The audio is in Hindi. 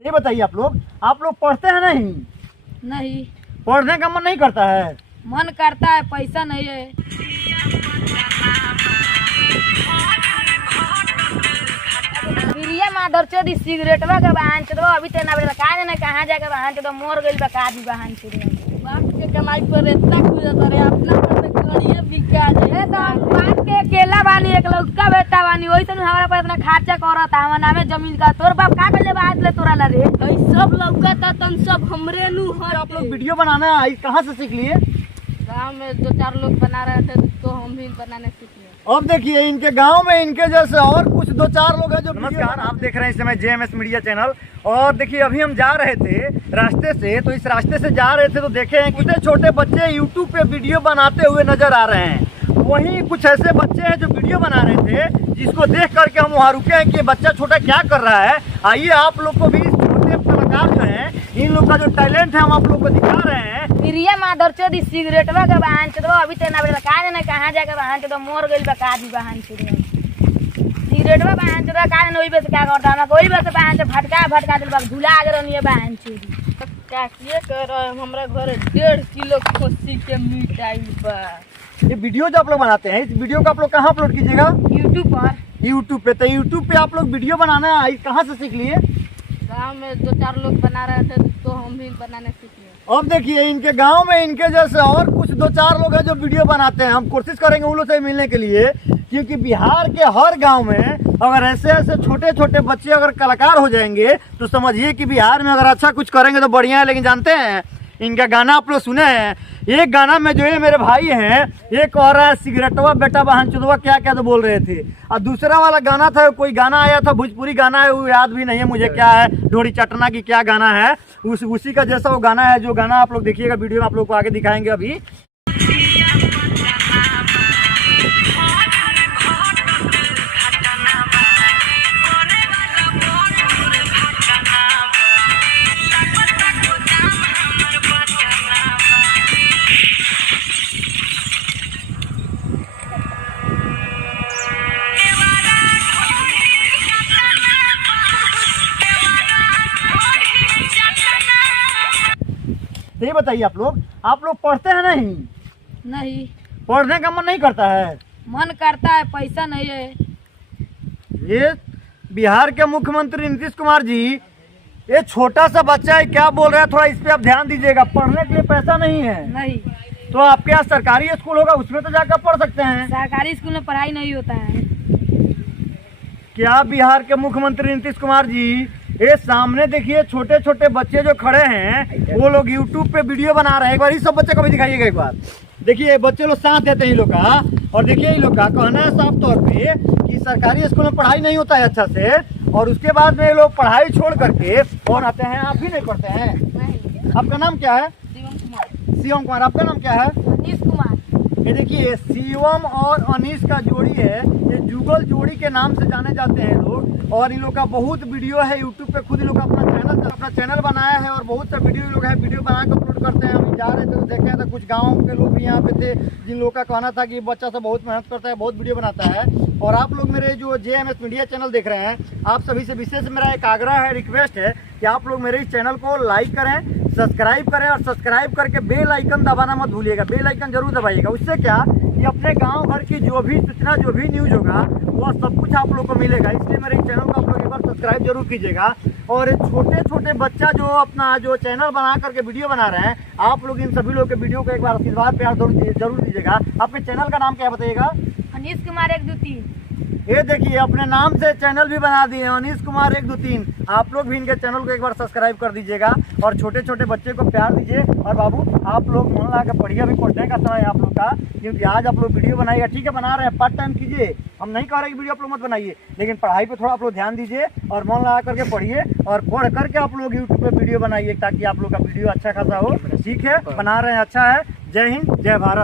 ये बताइए आप लोग पढ़ते हैं नहीं? नहीं, पढ़ने का मन नहीं करता है? मन करता है, पैसा नहीं है। प्रिया माधर चोदी सिगरेटवा के बहान चोदवा अभी ते ना बेटा का जाने कहां जाके बहान चोदवा मोर गइल बा का दी बहान चोदवा। बाप के कमाई पर इतना खुजत रे अपना पर करिए बिका जाए तो बाप के केला बानी एक लौका बेटा बानी ओइसन हमरा पर इतना खर्चा करत हमर नामे जमीन का तोर बाप का बेले बात ले तोरा ला रे ई सब लौका त तन सब हमरे नु हर आप लोग वीडियो बनाना कहाँ से सीख लिए? गांव में 2-4 लोग बना रहे थे तो हम भी बनाने सीख लिए। अब देखिए इनके गांव में इनके जैसे और कुछ 2-4 लोग हैं जो। नमस्कार, आप देख रहे हैं इस समय JMS मीडिया चैनल। और देखिए अभी हम जा रहे थे रास्ते से, तो इस रास्ते से जा रहे थे तो देखे हैं कुछ छोटे बच्चे यूट्यूब पे वीडियो बनाते हुए नजर आ रहे हैं। वहीं कुछ ऐसे बच्चे हैं जो वीडियो बना रहे थे, जिसको देख करके हम वहाँ रुके हैं कि बच्चा छोटा क्या कर रहा है। आइए आप लोग को भी छोटे कलाकार जो है इन लोग का जो टैलेंट है हम आप लोग को दिखा रहे हैं। प्रिया माधर चोदी सिगरेटवा के बहान चोदवा अभी ते ना बेटा का जाने कहां जाके बहान चोदवा मोर गइल बा का दी बहान चोदवा। सिगरेटवा बहान चोदवा का जाने ओइ बे से क्या करता हम कोई बे से बहान से भटका दिल बा झूला आ गरन ये बहान चोदी। क्या किए कर हमरा घर 1.5 किलो खस्सी के मीट आइल बा। ये वीडियो जो आप लोग बनाते हैं, इस वीडियो को आप लोग कहाँ अपलोड कीजिएगा? यूट्यूब पर। यूट्यूब पे। तो यूट्यूब पे आप लोग वीडियो बनाना कहाँ से सीख लिए? गांव में 2-4 लोग बना रहे थे तो हम भी बनाने सीख लिए। अब देखिए इनके गांव में इनके जैसे और कुछ 2-4 लोग हैं जो वीडियो बनाते हैं। हम कोशिश करेंगे उन लोग से मिलने के लिए, क्योंकि बिहार के हर गांव में अगर ऐसे छोटे छोटे बच्चे अगर कलाकार हो जाएंगे तो समझिए कि बिहार में अगर अच्छा कुछ करेंगे तो बढ़िया है। लेकिन जानते हैं इनका गाना आप लोग सुने हैं? एक गाना में जो ये मेरे भाई हैं ये कह रहा है सिगरेटवा बेटा बहन चुदवा क्या क्या तो बोल रहे थे। और दूसरा वाला गाना था, कोई गाना आया था भोजपुरी गाना है, वो याद भी नहीं है मुझे क्या है, ढोड़ी चटना की क्या गाना है, उसी का जैसा वो गाना है। जो गाना आप लोग देखिएगा वीडियो में आप लोग को आगे दिखाएंगे अभी। ये बताइए आप लोग पढ़ते हैं नहीं? नहीं, पढ़ने का मन नहीं करता है? मन करता है, पैसा नहीं है। ये बिहार के मुख्यमंत्री नीतीश कुमार जी, ये छोटा सा बच्चा है क्या बोल रहा है, थोड़ा इस पे आप ध्यान दीजिएगा। पढ़ने के लिए पैसा नहीं है? नहीं। तो आपके यहाँ सरकारी स्कूल होगा, उसमें तो जाकर पढ़ सकते हैं। सरकारी स्कूल में पढ़ाई नहीं होता है। क्या बिहार के मुख्यमंत्री नीतीश कुमार जी, ये सामने देखिए छोटे छोटे बच्चे जो खड़े हैं वो लोग यूट्यूब पे वीडियो बना रहे हैं। एक बार इस सब बच्चे को भी दिखाइएगा एक बार। देखिए बच्चे लोग साथ देते हैं इन लोग का, और देखिए इन लोग का कहना है साफ तौर पे कि सरकारी स्कूल में पढ़ाई नहीं होता है अच्छा से, और उसके बाद में ये लोग पढ़ाई छोड़ करके और आते हैं। आप भी नहीं पढ़ते हैं? नहीं। आपका नाम क्या है? शिवम कुमार। शिवम कुमार। आपका नाम क्या है? अनीश कुमार। ये देखिए शिवम और अनीश का जोड़ी है, ये जुगल जोड़ी के नाम से जाने जाते हैं लोग। और इन लोग का बहुत वीडियो है यूट्यूब पे, खुद इन लोग अपना चैनल बनाया है और बहुत सा वीडियो लोग है वीडियो बना के अपलोड करते हैं। हम जा रहे थे तो देखे तो कुछ गाँव के लोग भी यहाँ पे थे, जिन लोगों का कहना था कि बच्चा सब बहुत मेहनत करता है, बहुत वीडियो बनाता है। और आप लोग मेरे जो JMS मीडिया चैनल देख रहे हैं, आप सभी से विशेष मेरा एक आग्रह है, रिक्वेस्ट है कि आप लोग मेरे इस चैनल को लाइक करें, सब्सक्राइब करें, और सब्सक्राइब करके बेल आइकन दबाना मत भूलिएगा। बेल आइकन जरूर दबाइएगा। उससे क्या कि अपने गांव घर की जो भी सूचना, जो भी न्यूज होगा वो सब कुछ आप लोग को मिलेगा। इसलिए मेरे इस चैनल को आप लोग एक बार सब्सक्राइब जरूर कीजिएगा। और छोटे छोटे बच्चा जो अपना जो चैनल बना करके वीडियो बना रहे हैं, आप लोग इन सभी लोग के वीडियो को एक बार आशीर्वाद प्यार जरूर दीजिएगा। अपने चैनल का नाम क्या बताइएगा? अनीश कुमार 1 2 3। ये देखिए अपने नाम से चैनल भी बना दिए, अनीश कुमार 1 2 3। आप लोग भी इनके चैनल को एक बार सब्सक्राइब कर दीजिएगा और छोटे छोटे बच्चे को प्यार दीजिए। और बाबू आप लोग मन लगा के पढ़िए, अभी पढ़ने का समय है आप लोग का, क्योंकि आज आप लोग वीडियो बनाइएगा। ठीक है, बना रहे हैं, पार्ट टाइम कीजिए। हम नहीं कह रहे कि वीडियो आप लोग मत बनाइए, लेकिन पढ़ाई पे थोड़ा आप लोग ध्यान दीजिए और मन लगा करके पढ़िए, और पढ़ करके आप लोग यूट्यूब पे वीडियो बनाइए ताकि आप लोग का वीडियो अच्छा खासा हो। ठीक है, बना रहे हैं, अच्छा है। जय हिंद, जय भारत।